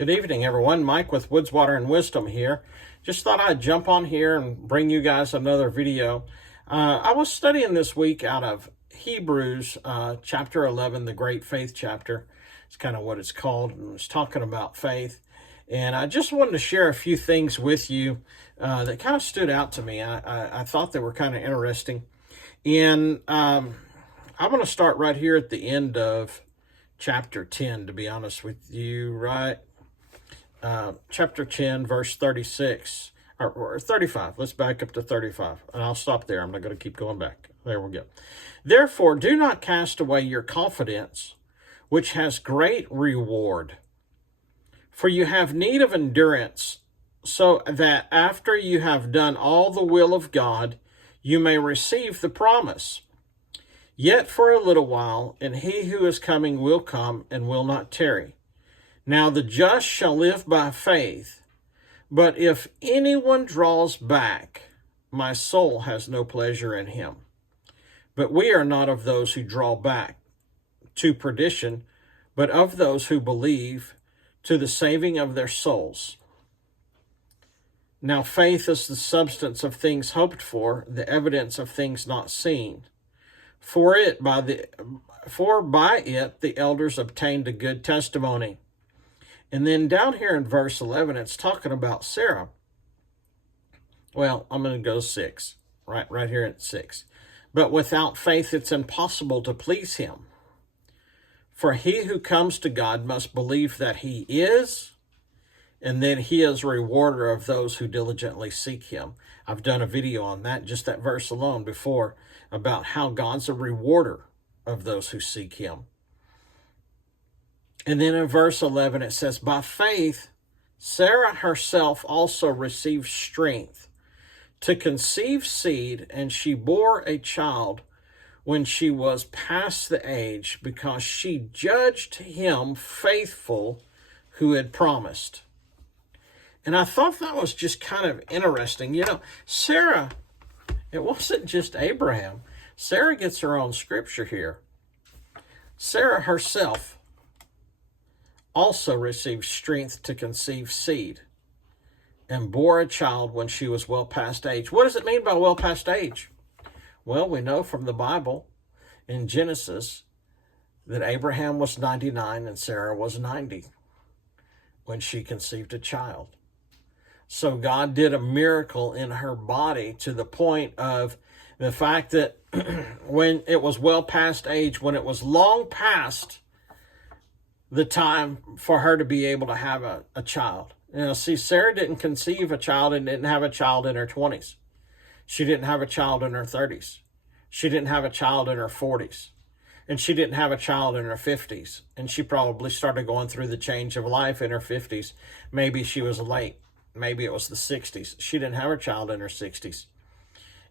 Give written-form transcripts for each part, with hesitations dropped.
Good evening, everyone. Mike with Woods, Water, and Wisdom here. Just thought I'd jump on here and bring you guys another video. I was studying this week out of Hebrews chapter 11, the Great Faith chapter. It's kind of what it's called. And it's talking about faith. And I just wanted to share a few things with you that kind of stood out to me. I thought they were kind of interesting. And I'm going to start right here at the end of chapter 10, to be honest with you, right? Chapter 10, verse 36, or 35. Let's back up to 35, and I'll stop there. I'm not going to keep going back. There we go. Therefore, do not cast away your confidence, which has great reward. For you have need of endurance, so that after you have done all the will of God, you may receive the promise. Yet for a little while, and he who is coming will come and will not tarry. Now the just shall live by faith, but if anyone draws back, my soul has no pleasure in him. But we are not of those who draw back to perdition, but of those who believe to the saving of their souls. Now faith is the substance of things hoped for, the evidence of things not seen. For by it the elders obtained a good testimony. And then down here in verse 11, it's talking about Sarah. Well, I'm going to go 6, right here at 6. But without faith, it's impossible to please him. For he who comes to God must believe that he is, and then he is a rewarder of those who diligently seek him. I've done a video on that, just that verse alone before, about how God's a rewarder of those who seek him. And then in verse 11, it says, by faith, Sarah herself also received strength to conceive seed, and she bore a child when she was past the age, because she judged him faithful who had promised. And I thought that was just kind of interesting. You know, Sarah, it wasn't just Abraham. Sarah gets her own scripture here. Sarah herself also received strength to conceive seed and bore a child when she was well past age. What does it mean by well past age? Well, we know from the Bible in Genesis that Abraham was 99 and Sarah was 90 when she conceived a child. So God did a miracle in her body to the point of the fact that when it was well past age, when it was long past the time for her to be able to have a child. You know, see, Sarah didn't conceive a child and didn't have a child in her 20s. She didn't have a child in her 30s. She didn't have a child in her 40s. And she didn't have a child in her 50s. And she probably started going through the change of life in her 50s. Maybe she was late. Maybe it was the 60s. She didn't have a child in her 60s.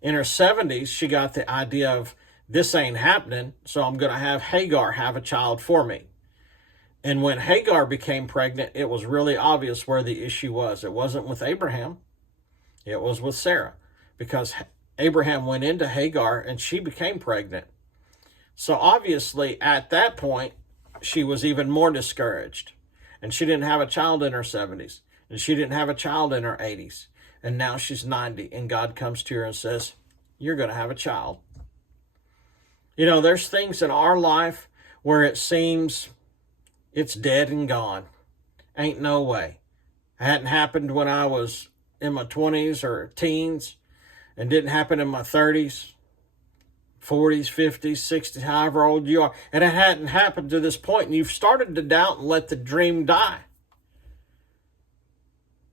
In her 70s, she got the idea of, this ain't happening, so I'm going to have Hagar have a child for me. And when Hagar became pregnant, it was really obvious where the issue was. It wasn't with Abraham. It was with Sarah. Because Abraham went into Hagar and she became pregnant. So obviously, at that point, she was even more discouraged. And she didn't have a child in her 70s. And she didn't have a child in her 80s. And now she's 90. And God comes to her and says, you're going to have a child. You know, there's things in our life where it seems it's dead and gone. Ain't no way. It hadn't happened when I was in my 20s or teens. And didn't happen in my 30s, 40s, 50s, 60s, however old you are. And it hadn't happened to this point. And you've started to doubt and let the dream die.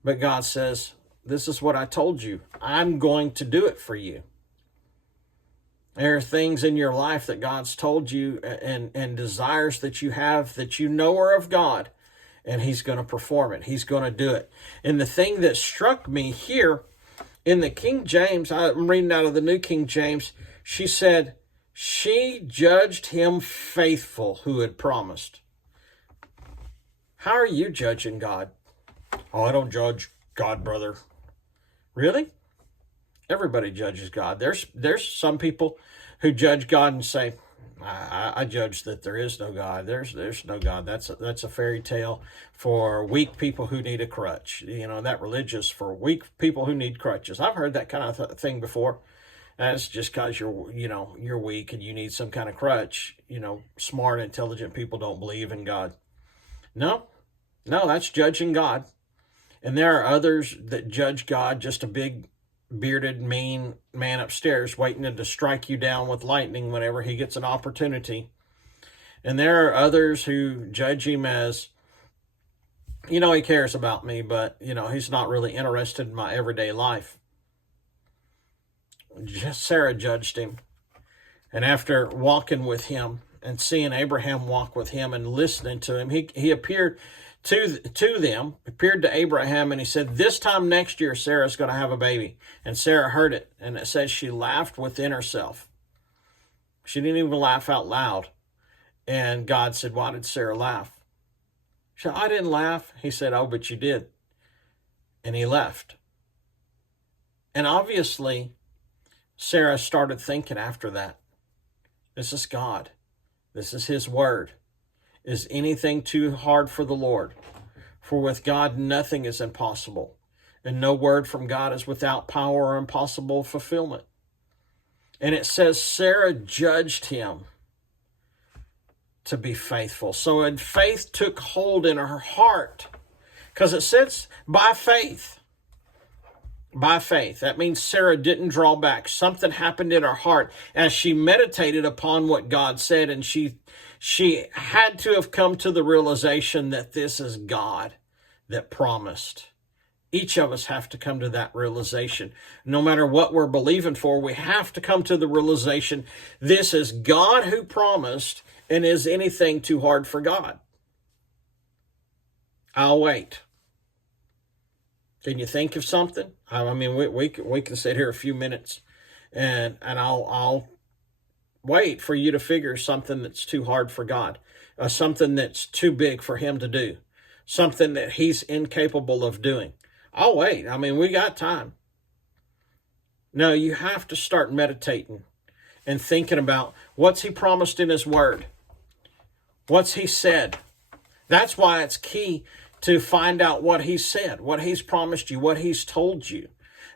But God says, this is what I told you. I'm going to do it for you. There are things in your life that God's told you and desires that you have that you know are of God. And he's going to perform it. He's going to do it. And the thing that struck me here in the King James, I'm reading out of the New King James, she said, she judged him faithful who had promised. How are you judging God? Oh, I don't judge God, brother. Really? Everybody judges God. There's some people who judge God and say, I judge that there is no God. There's no God. That's a fairy tale for weak people who need a crutch. That religious for weak people who need crutches. I've heard that kind of thing before. That's just because you're weak and you need some kind of crutch. Smart, intelligent people don't believe in God. No, that's judging God. And there are others that judge God, just a big, bearded, mean man upstairs waiting to strike you down with lightning whenever he gets an opportunity. And there are others who judge him as, he cares about me, but, he's not really interested in my everyday life. Sarah judged him. And after walking with him and seeing Abraham walk with him and listening to him, he appeared to them, appeared to Abraham, and he said, this time next year, Sarah's going to have a baby. And Sarah heard it, and it says she laughed within herself. She didn't even laugh out loud. And God said, why did Sarah laugh? She said, I didn't laugh. He said, oh, but you did. And he left. And obviously, Sarah started thinking after that, this is God. This is his word. Is anything too hard for the Lord? For with God, nothing is impossible. And no word from God is without power or impossible fulfillment. And it says Sarah judged him to be faithful. So when faith took hold in her heart, because it says by faith. By faith. That means Sarah didn't draw back. Something happened in her heart as she meditated upon what God said, and she had to have come to the realization that this is God that promised. Each of us have to come to that realization. No matter what we're believing for, we have to come to the realization this is God who promised, and is anything too hard for God? I'll wait. Can you think of something? I mean, we can sit here a few minutes, and I'll wait for you to figure something that's too hard for God, something that's too big for him to do, something that he's incapable of doing. I'll wait. I mean, we got time. No, you have to start meditating and thinking about what's he promised in his word. What's he said? That's why it's key to find out what he said, what he's promised you, what he's told you.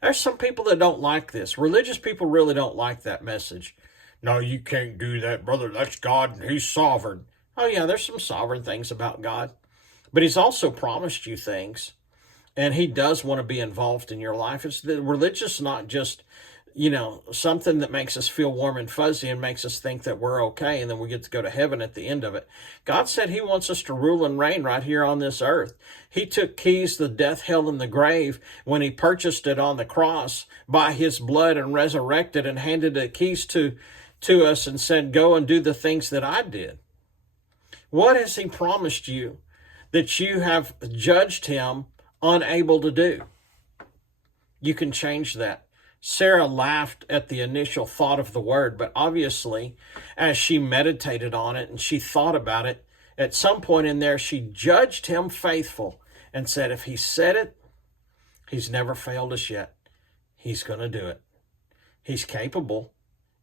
There's some people that don't like this. Religious people really don't like that message. No, you can't do that, brother. That's God, and he's sovereign. Oh, yeah, there's some sovereign things about God. But he's also promised you things, and he does want to be involved in your life. It's the religious, not just, something that makes us feel warm and fuzzy and makes us think that we're okay and then we get to go to heaven at the end of it. God said he wants us to rule and reign right here on this earth. He took keys to death, hell, and the grave when he purchased it on the cross by his blood and resurrected and handed the keys to us and said, go and do the things that I did. What has he promised you that you have judged him unable to do? You can change that. Sarah laughed at the initial thought of the word, but obviously, as she meditated on it and she thought about it, at some point in there, she judged him faithful and said, if he said it, he's never failed us yet. He's going to do it. He's capable.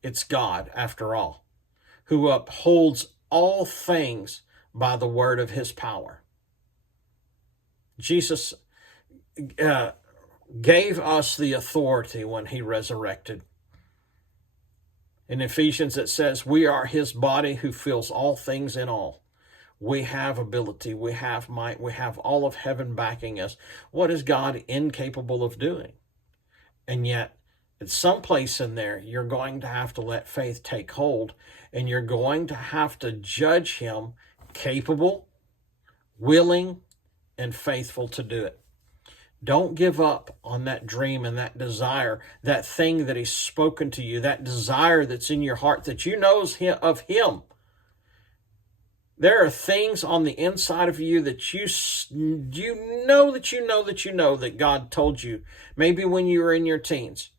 It's God, after all, who upholds all things by the word of his power. Jesus gave us the authority when he resurrected. In Ephesians, it says, we are his body who fills all things in all. We have ability, we have might, we have all of heaven backing us. What is God incapable of doing? And yet, at some place in there, you're going to have to let faith take hold, and you're going to have to judge him capable, willing, and faithful to do it. Don't give up on that dream and that desire, that thing that he's spoken to you, that desire that's in your heart that you know of him. There are things on the inside of you that you know that God told you. Maybe when you were in your teens.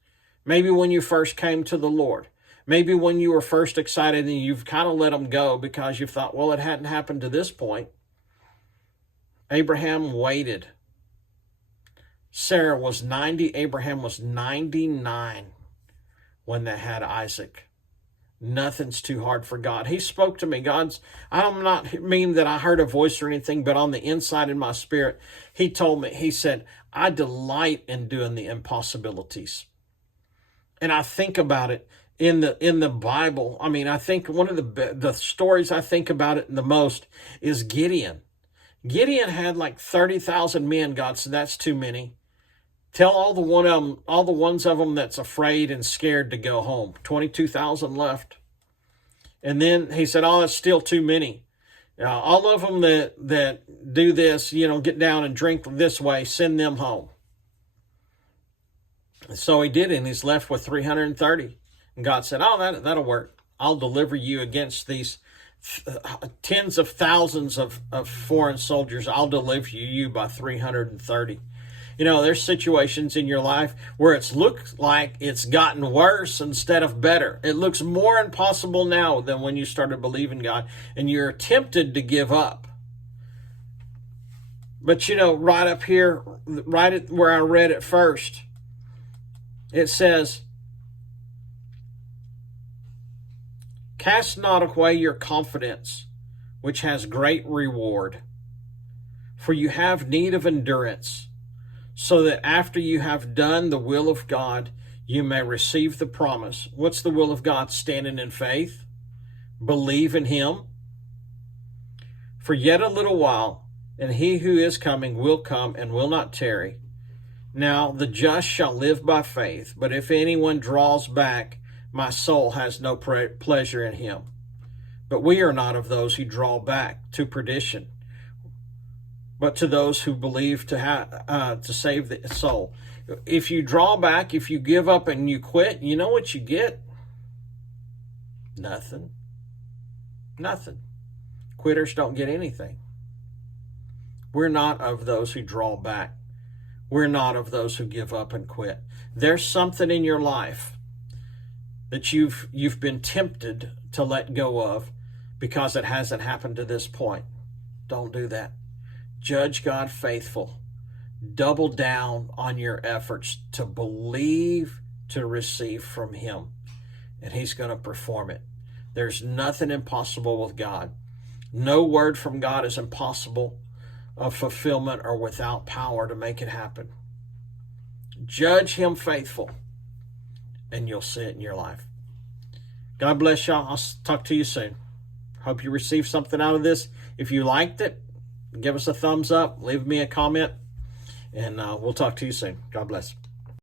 Maybe when you first came to the Lord. Maybe when you were first excited and you've kind of let them go because you thought, well, it hadn't happened to this point. Abraham waited. Sarah was 90, Abraham was 99 when they had Isaac. Nothing's too hard for God. He spoke to me. I'm not mean that I heard a voice or anything, but on the inside in my spirit, he told me, he said, I delight in doing the impossibilities. And I think about it in the Bible. I mean, I think one of the stories I think about it the most is Gideon. Gideon had like 30,000 men. God said, that's too many. Tell all the ones of them that's afraid and scared to go home. 22,000 left. And then he said, oh, that's still too many. All of them that do this, get down and drink this way, send them home. And so he did, and he's left with 330. And God said, oh, that'll work. I'll deliver you against these tens of thousands of foreign soldiers. I'll deliver you by 330. There's situations in your life where it's looked like it's gotten worse instead of better. It looks more impossible now than when you started believing God, and you're tempted to give up. But right up here, right at where I read it first, it says, cast not away your confidence, which has great reward, for you have need of endurance, so that after you have done the will of God, you may receive the promise. What's the will of God? Standing in faith, believe in Him. For yet a little while, and He who is coming will come and will not tarry. Now the just shall live by faith, but if anyone draws back, my soul has no pleasure in him. But we are not of those who draw back to perdition, but to those who believe to save the soul. If you draw back, if you give up and you quit, you know what you get? Nothing. Nothing. Quitters don't get anything. We're not of those who draw back. We're not of those who give up and quit. There's something in your life that you've been tempted to let go of because it hasn't happened to this point. Don't do that. Judge God faithful. Double down on your efforts to believe, to receive from Him, and He's going to perform it. There's nothing impossible with God. No word from God is impossible of fulfillment or without power to make it happen. Judge Him faithful, and you'll see it in your life. God bless y'all. I'll talk to you soon. Hope you received something out of this. If you liked it, give us a thumbs up, leave me a comment, and we'll talk to you soon. God bless.